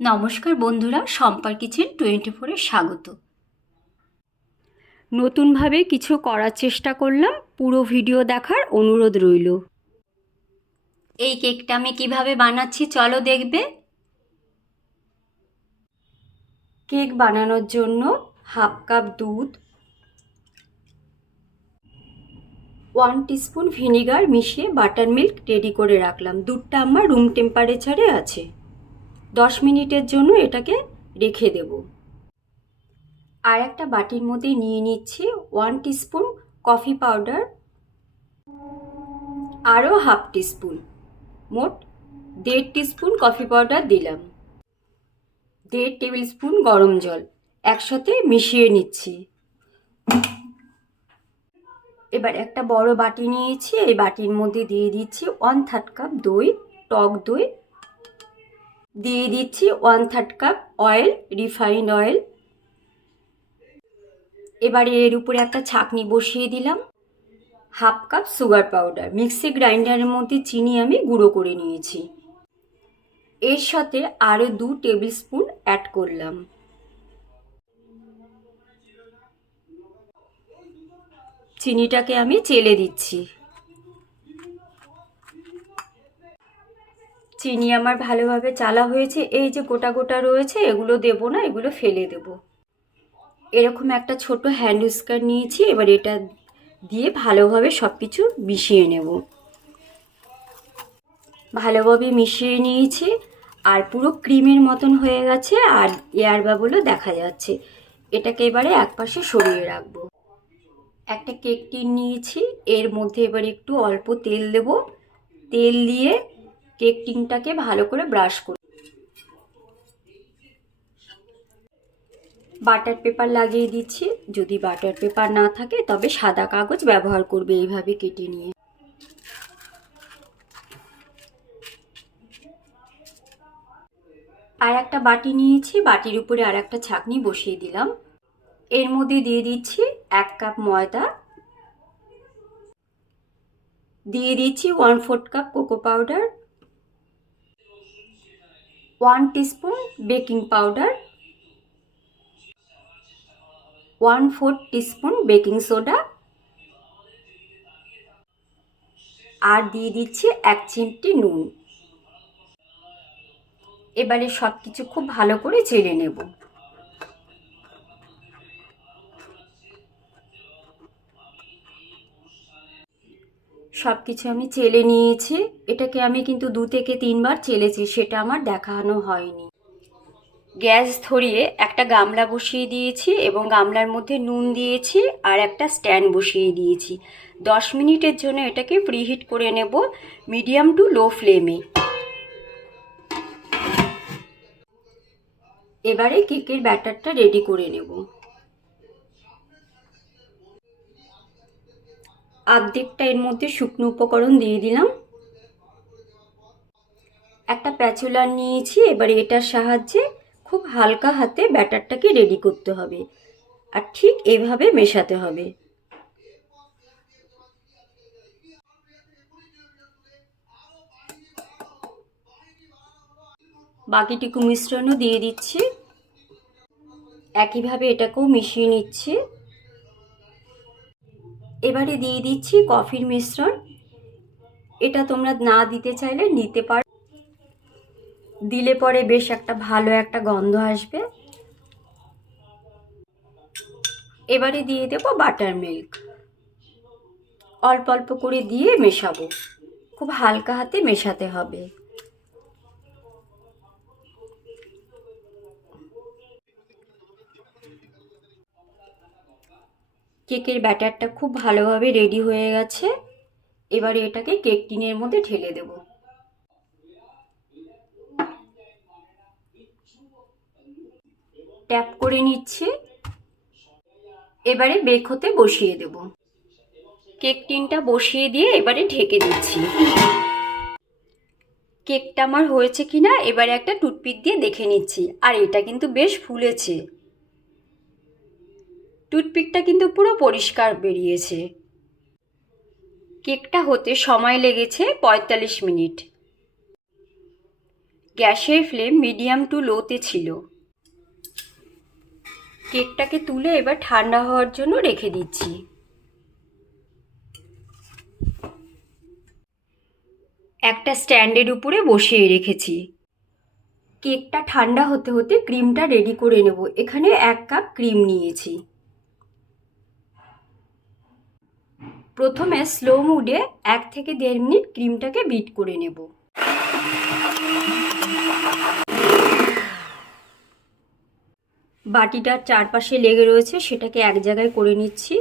নমস্কার বন্ধুরা, সম্পার কিচেন 24-এ স্বাগত। নতুনভাবে কিছু করার চেষ্টা করলাম, পুরো ভিডিও দেখার অনুরোধ রইল। এই কেকটা আমি কিভাবে বানাচ্ছি চলো দেখবে। কেক বানানোর জন্য হাফ কাপ দুধ, 1 টিস্পুন ভিনিগার মিশিয়ে বাটার মিল্ক রেডি করে রাখলাম। দুধটা আমার রুম টেম্পারেচারে আছে। 10 মিনিটের জন্য এটাকে রেখে দেব। আর একটা বাটির মধ্যে নিয়ে নিচ্ছি 1 টিস্পুন কফি পাউডার, আরও হাফ টিস্পুন, মোট 1.5 টিস্পুন কফি পাউডার দিলাম। 1.5 টেবিল স্পুন গরম জল একসাথে মিশিয়ে নিচ্ছি। এবার একটা বড় বাটি নিয়েছি, এই বাটির মধ্যে দিয়ে দিচ্ছি 1/3 কাপ দই, টক দই, দিয়ে দিচ্ছি 1/3 কাপ অয়েল, রিফাইন্ড অয়েল। এবারে এর উপরে একটা ছাঁকনি বসিয়ে দিলাম। Half cup sugar powder, mixie গ্রাইন্ডারের মধ্যে চিনি আমি গুঁড়ো করে নিয়েছি। এর সাথে আরও 2 টেবিল স্পুন অ্যাড করলাম। চিনিটাকে আমি চেলে দিচ্ছি। চিনি আমার ভালোভাবে চালা হয়েছে। এই যে গোটা গোটা রয়েছে এগুলো দেব না, এগুলো ফেলে দেব। এরকম একটা ছোট হ্যান্ড উস্কার নিয়েছি, এবার এটা দিয়ে ভালোভাবে সব কিছু মিশিয়ে নেব। ভালোভাবে মিশিয়ে নিয়েছি আর পুরো ক্রিমের মতন হয়ে গেছে, আর এয়ার বাবলও দেখা যাচ্ছে। এটাকে এবারে একপাশে সরিয়ে রাখবো। একটা কেক টিন নিয়েছি, এর মধ্যে এবার একটু অল্প তেল দেব। তেল দিয়ে কেক টিনটাকে ভালো করে ব্রাশ করব। বাটার পেপার লাগিয়ে দিচ্ছি। যদি বাটার পেপার না থাকে তবে সাদা কাগজ ব্যবহার করবে, এইভাবে কেটে নিয়ে। আর একটা বাটি নিয়েছি, বাটির উপরে আর একটা ছাঁকনি বসিয়ে দিলাম। এর মধ্যে দিয়ে দিচ্ছি 1 কাপ ময়দা, দিয়ে দিচ্ছি 1/4 cup cocoa powder, 1 teaspoon baking powder, 1/4 teaspoon baking soda, আর দিয়ে দিচ্ছি 1 চিমটি নুন। এবারে সব কিছু খুব ভালো করে চেলে নেব। সব কিছু আমি চেলে নিয়েছি। এটাকে আমি কিন্তু 2 থেকে 3 বার চেলেছি, সেটা আমার দেখানো হয়নি। গ্যাস ধরিয়ে একটা গামলা বসিয়ে দিয়েছি এবং গামলার মধ্যে নুন দিয়েছি আর একটা স্ট্যান্ড বসিয়ে দিয়েছি। 10 মিনিটের জন্য এটাকে প্রিহিট করে নেব মিডিয়াম টু লো ফ্লেমে। এবারে কেকের ব্যাটারটা রেডি করে নেব। অর্ধেকটা এর মধ্যে শুকনো উপকরণ দিয়ে দিলাম। একটা প্যাচুলার নিয়েছি, এবারে এটার সাহায্যে খুব হালকা হাতে ব্যাটারটাকে রেডি করতে হবে আর ঠিক এভাবে মেশাতে হবে। বাকিটুকু মিশ্রণও দিয়ে দিচ্ছি। একইভাবে এটাকেও মিশিয়ে নিচ্ছি। এবারে দিয়ে দিচ্ছি কফির মিশ্রণ। এটা তোমরা না দিতে চাইলে নিতে পারো, দিলে পরে বেশ একটা ভালো একটা গন্ধ আসবে। এবারে দিয়ে দেবো বাটার মিল্ক। অল্প অল্প করে দিয়ে মেশাবো, খুব হালকা হাতে মেশাতে হবে। কেকের ব্যাটারটা খুব ভালোভাবে রেডি হয়ে গেছে। এবারে এটাকে কেক টিনের মধ্যে ঢেলে দেব। ট্যাপ করে নিচ্ছি। এবারে বেক হতে বসিয়ে দেব। কেক টিনটা বসিয়ে দিয়ে এবারে ঢেকে দিচ্ছি। কেকটা আমার হয়েছে কিনা এবারে একটা টুথপিক দিয়ে দেখে নিচ্ছি। আর এটা কিন্তু বেশ ফুলেছে। টুথপিকটা কিন্তু পুরো পরিষ্কার বেরিয়েছে। কেকটা হতে সময় লেগেছে 45 মিনিট। গ্যাসের ফ্লেম মিডিয়াম টু লোতে ছিল। কেকটাকে তুলে এবার ঠান্ডা হওয়ার জন্য রেখে দিচ্ছি। একটা স্ট্যান্ডের উপরে বসিয়ে রেখেছি। কেকটা ঠান্ডা হতে হতে ক্রিমটা রেডি করে নেব। এখানে 1 কাপ ক্রিম নিয়েছি। প্রথমে স্লো মুডে 1 থেকে 1.5 মিনিট ক্রিমটাকে বিট করে নেব। বাটিটার চারপাশে লেগে রয়েছে, সেটাকে এক জায়গায় করে নিচ্ছি।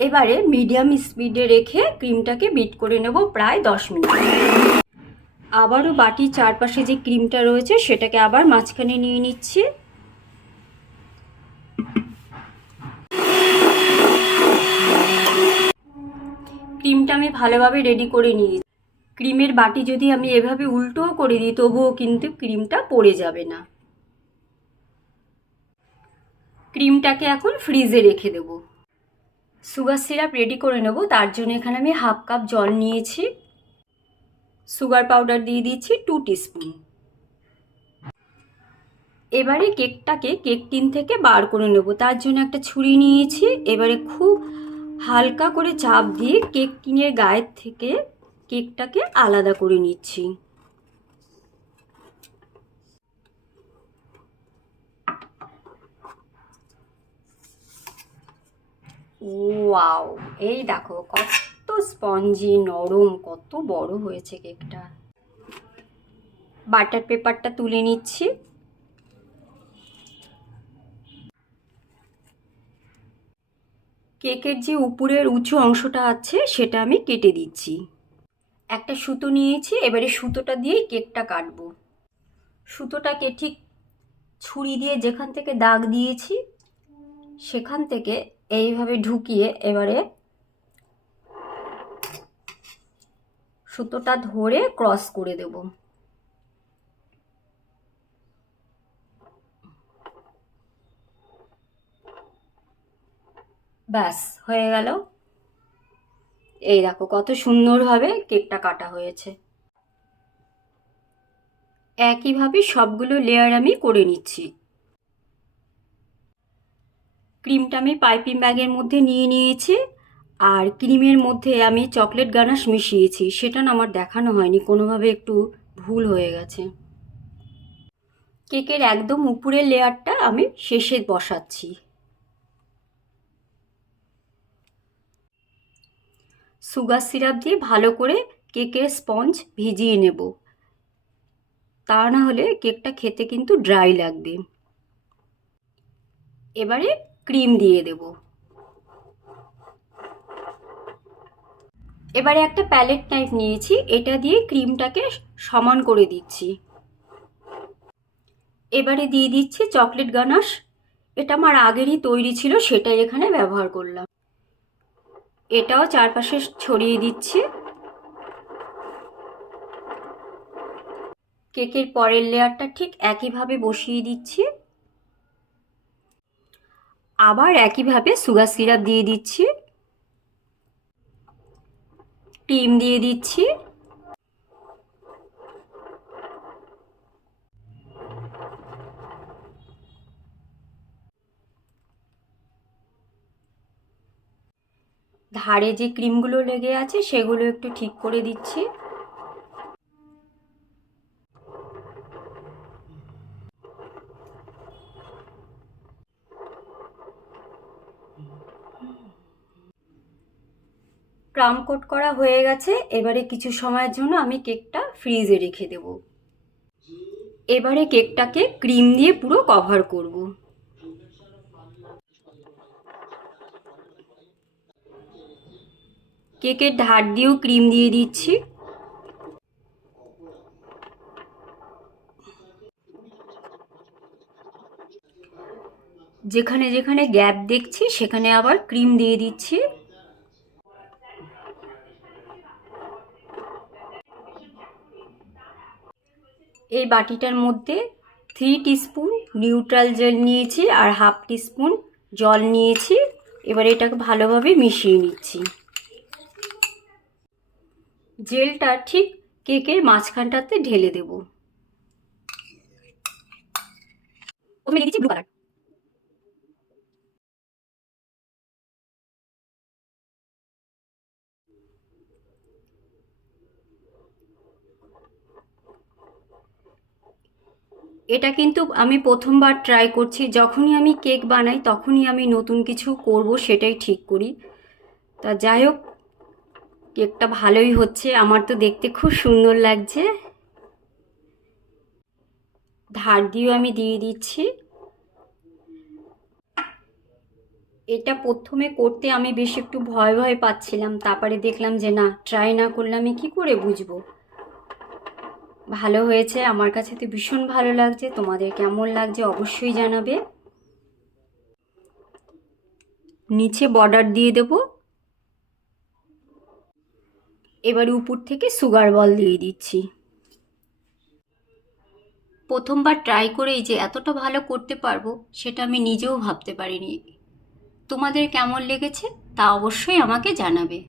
এবারে মিডিয়াম স্পিডে রেখে ক্রিমটাকে বিট করে নেব প্রায় 10 মিনিট। আবারও বাটির চারপাশে যে ক্রিমটা রয়েছে সেটাকে আবার মাঝখানে নিয়ে নিচ্ছি। ক্রিমটা আমি ভালোভাবে রেডি করে নিয়েছি। ক্রিমের বাটি যদি আমি এভাবে উল্টোও করে দিই তবুও কিন্তু ক্রিমটা পড়ে যাবে না। ক্রিমটাকে এখন ফ্রিজে রেখে দেব। সুগার সিরাপ রেডি করে নেব। তার জন্য এখানে আমি 1/2 কাপ জল নিয়েছি। সুগার পাউডার দিয়ে দিচ্ছি 2 টিস্পুন। এবারে কেকটাকে কেক টিন থেকে বার করে নেব। তার জন্য একটা ছুরি নিয়েছি। এবারে খুব হালকা করে চাপ দিয়ে কেক টিনের গায়ের থেকে কেকটাকে আলাদা করে নিচ্ছি। ওয়াও, এই দেখো কত স্পঞ্জি, নরম, কত বড় হয়েছে কেকটা। বাটার পেপারটা তুলে নিচ্ছি। কেকের যে উপরের উঁচু অংশটা আছে সেটা আমি কেটে দিচ্ছি। একটা সুতো নিয়েছি। এবারে সুতোটা দিয়ে কেকটা কাটবো। সুতোটাকে ঠিক ছুরি দিয়ে যেখান থেকে দাগ দিয়েছি সেখান থেকে এইভাবে ঢুকিয়ে এবারে সুতোটা ধরে ক্রস করে দেব। ব্যাস হয়ে গেল। এই দেখো কত সুন্দরভাবে কেকটা কাটা হয়েছে। একইভাবে সবগুলো লেয়ার আমি করে নিচ্ছি। ক্রিমটা আমি পাইপিং ব্যাগের মধ্যে নিয়ে নিয়েছি। আর ক্রিমের মধ্যে আমি চকলেট গানাশ মিশিয়েছি। সেটা না আমার দেখানো হয়নি, কোনোভাবে একটু ভুল হয়ে গেছে। কেকের একদম উপরের লেয়ারটা আমি শেষে বসাচ্ছি। সুগার সিরাপ দিয়ে ভালো করে কেকের স্পঞ্জ ভিজিয়ে নেব, তা না হলে কেকটা খেতে কিন্তু ড্রাই লাগবে। এবারে ক্রিম দিয়ে দেব। এবারে একটা প্যালেট নাইফ নিয়েছি, এটা দিয়ে ক্রিমটাকে সমান করে দিচ্ছি। এবারে দিয়ে দিচ্ছি চকলেট গানাশ। এটা আমার আগেরই তৈরি ছিল, সেটাই এখানে ব্যবহার করলাম। এটাও চারপাশে ছড়িয়ে দিচ্ছি। কেকের পরের লেয়ারটা ঠিক একইভাবে বসিয়ে দিচ্ছি। আবার একইভাবে সুগার সিরাপ দিয়ে দিচ্ছি, ক্রিম দিয়ে দিচ্ছি। ধারে যে ক্রিমগুলো লেগে আছে সেগুলো একটু ঠিক করে দিচ্ছি। ক্রাম কোট করা হয়ে গেছে। এবারে কিছু সময়ের জন্য আমি কেকটা ফ্রিজে রেখে দেব। এবারে কেকটাকে ক্রিম দিয়ে পুরো কভার করব। কেকের ধার দিয়েও ক্রিম দিয়ে দিচ্ছি। যেখানে যেখানে গ্যাপ দেখছি সেখানে আবার ক্রিম দিয়ে দিচ্ছি। এই বাটিটার মধ্যে 3 টিস্পুন নিউট্রাল জেল নিয়েছি আর 1/2 টিস্পুন জল নিয়েছি। এবার এটাকে ভালোভাবে মিশিয়ে নিচ্ছি। জেলটা ঠিক কেকের মাঝখানটাতে ঢেলে দেব। প্রথমে দিয়ে দিচ্ছি ব্লু কালার। এটা কিন্তু আমি প্রথমবার ট্রাই করছি। যখনই আমি কেক বানাই তখনই আমি নতুন কিছু করব সেটাই ঠিক করি। তা যাই হোক, কেকটা ভালোই হচ্ছে, আমার তো দেখতে খুব সুন্দর লাগছে। ধার দিয়েও আমি দিয়ে দিচ্ছি। এটা প্রথমে করতে আমি বেশ একটু ভয় ভয় পাচ্ছিলাম, তারপরে দেখলাম যে না, ট্রাই না করলে আমি কি করে বুঝবো। ভালো হয়েছে, আমার কাছে তো ভীষণ ভালো লাগছে। তোমাদের কেমন লাগছে অবশ্যই জানাবে। নিচে বর্ডার দিয়ে দেব। এবার উপর থেকে সুগার বল দিয়ে দিচ্ছি। প্রথমবার ট্রাই করেই যে এতটা ভালো করতে পারবো সেটা আমি নিজেও ভাবতে পারিনি। তোমাদের কেমন লেগেছে তা অবশ্যই আমাকে জানাবে।